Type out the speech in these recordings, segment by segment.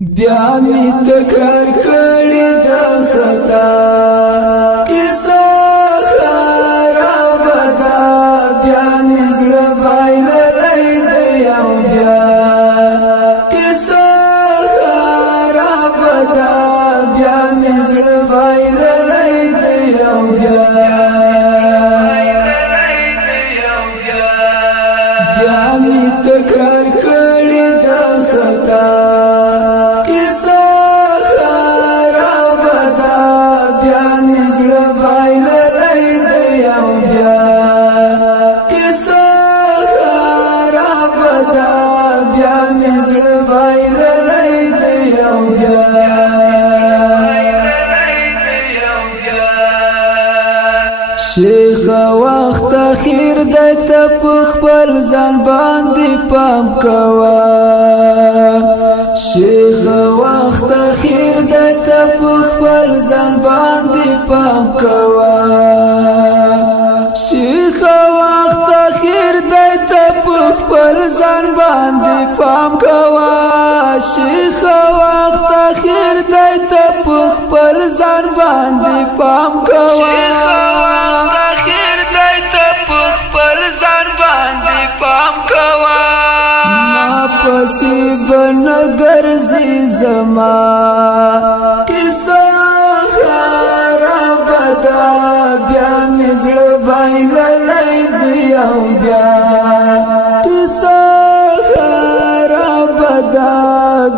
بیا می تکرار کړی د خطا کیسه خراب ده بیا می زړه بایللی دی او بیا کیسه خراب ده بیا می زړه بایللی دی او بیا می تکرار کړی د خطا شیخ وخت اخیر د خپل ځان باندې پام کوه شیخ وخت اخیر د خپل ځان باندې پام کوه شیخ وخت اخیر د خپل ځان باندې پام کوه شیخ وخت اخیر د خپل ځان باندې پام کوه پسی بنگر زی زما کیسا خراب دا بیا مزړ بایللی دی او بیا کیسا خراب دا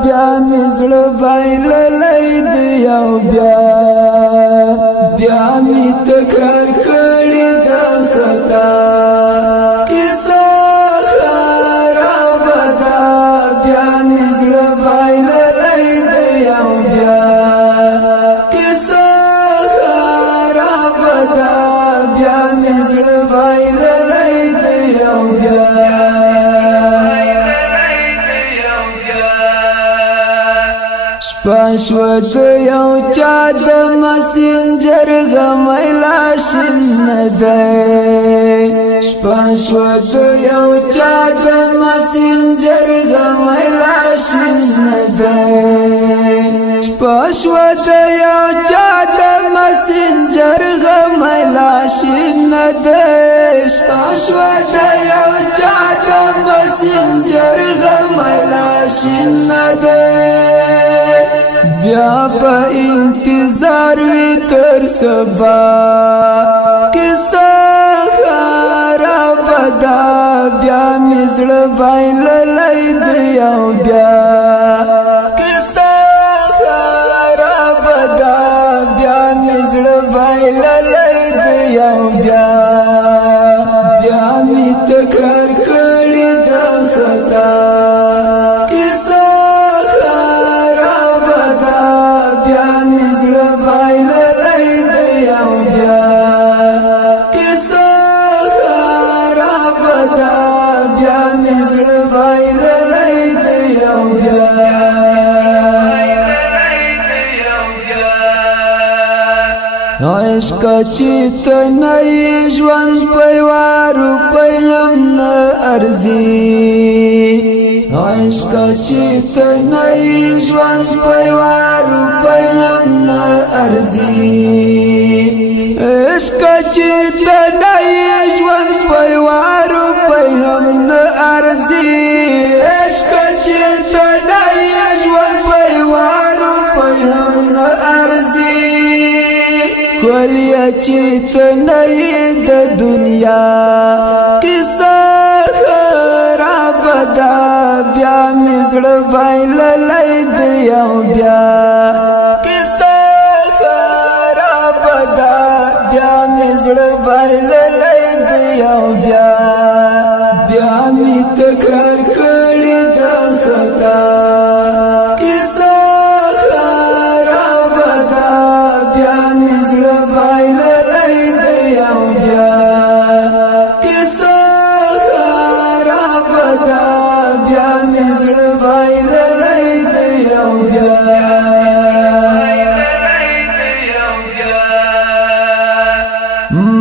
بیا مزړ بایللی دی او بیا می تکرار کړی د خطا پښو د یو چا د مسنجر غمایلا شین دی پښو د یو چا د مسنجر غمایلا شین دی پښو د یو چا د مسنجر غمایلا شین دی پښو د یو چا د مسنجر غمایلا شین دی بیا په انتظار وی تر سبا کیسه خراب ده بیا می زړه بایللی دی او بیا کیسه خراب ده بیا می زړه بایللی دی او بیا می تکرار کړی د خطا عشق چې ته نه ژوند پیوارو هم نه ارزي عشق چې ته نه ژوند پیوارو هم نه ارزي عشق چې ته نه ژوند پیوارو هم نه ارزي عشق چې ته نه ژوند پیوارو هم نه ارزي کولیا چې ته نه د دنیا کیسه خراب ده بیا می زړه بایللی دی او بیا کیسه خراب ده بیا می زړه بایللی دی او بیا می تکرار کړی د خطا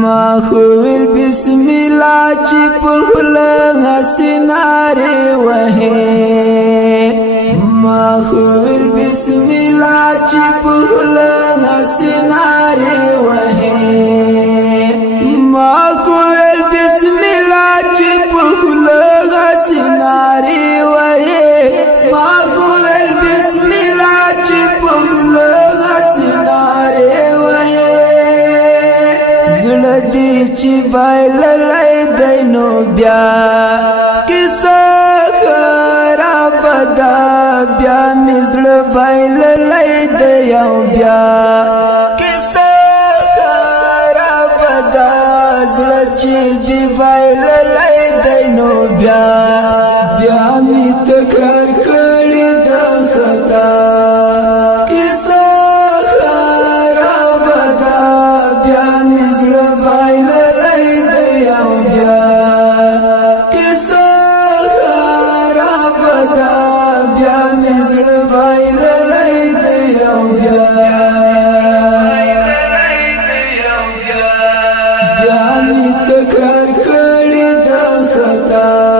ما خویل بسم الله چې په خوله حسیناره وه ما خویل بسم الله چې په خوله حسینارې وهې ما ویل بسم الله چې په خوله حسینارې وهې ما ویل بسم الله چې په خوله حسینارې وهې زړه دې چې بایللی دی نو بیا کیسه خراب ده بیا مې زړه بایللی دی او بیا کیسه خراب ده زړه چې دې بایللی دی نو بیا مې تکرار کړې ده خطا کیسه خراب ده بیا مې زړه بایللی دی او بیا کیسه خراب ده بیا مې زړه بایللی دی او بیا مې تکرار کړې ده خطا